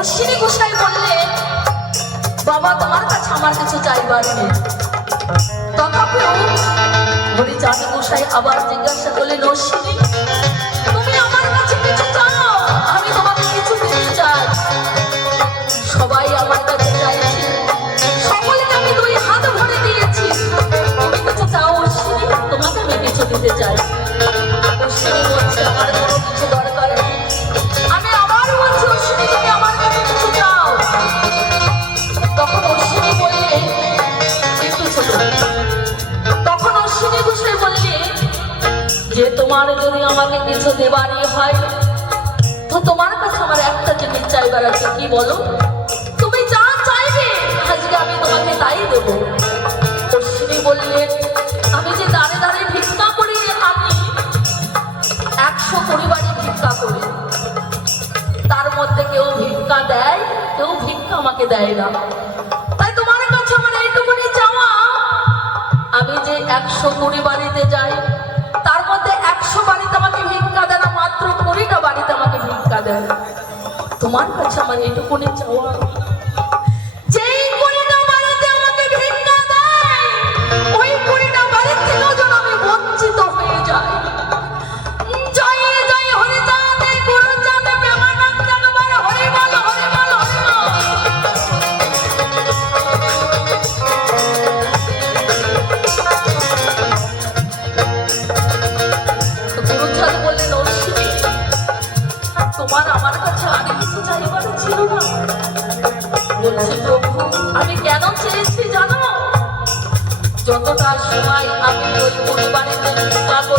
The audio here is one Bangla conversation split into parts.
অশ্বিনী গোসাই বললে, বাবা, তোমার কাছে আমার কিছু চাইবার নেই। তথাপিও হরিচাঁদ গোসাই আবার জিজ্ঞাসা করলেন, অশ্বিনী, তুমি আমি তোমাকে কিছু দিতে চাই। সবাই আমার কাছে চাও তোমাকে আমি কিছু দিতে চাই। অশ্বিনী বলছে, আমার বলো, তুমি যা চাইবে, আজকে আমি তোমাকে তাই দেবো। অশ্বিনী বললেন আমি যে দাঁড়ে দাঁড়ে ভিক্ষা করি আমি, একশো পরিবারে ভিক্ষা করি। তার মধ্যে কেউ ভিক্ষা দেয়, কেউ ভিক্ষা আমাকে দেয় না। তাই তোমার কাছে আমার এইটুকুনি চাওয়া, আমি যে একশো কুড়ি তোমার কাছে আমার এটুকুনি চাওয়া। যেই করে আমাকে ভিক্ষা দেয় ওই আমি কেন চেয়েছি জানো? যতটা সময় আমি ওই পরিবারের পাবো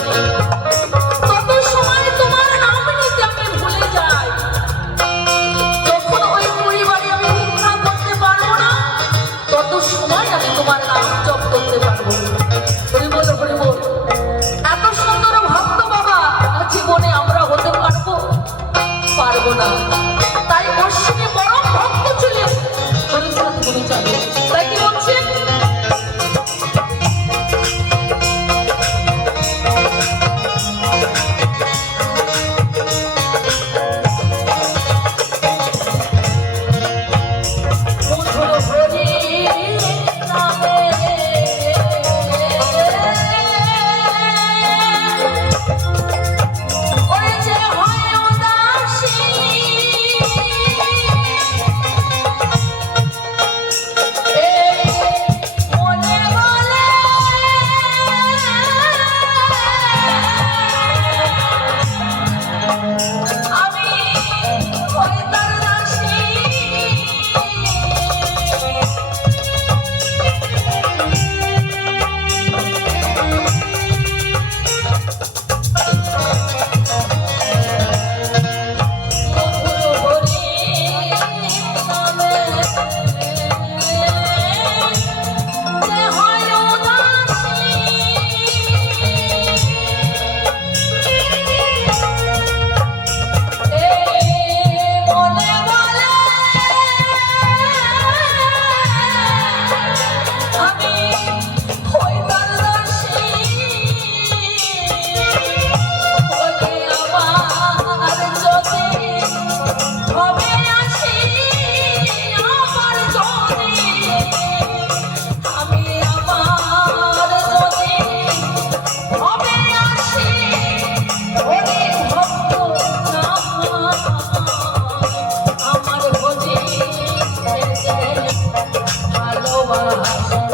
花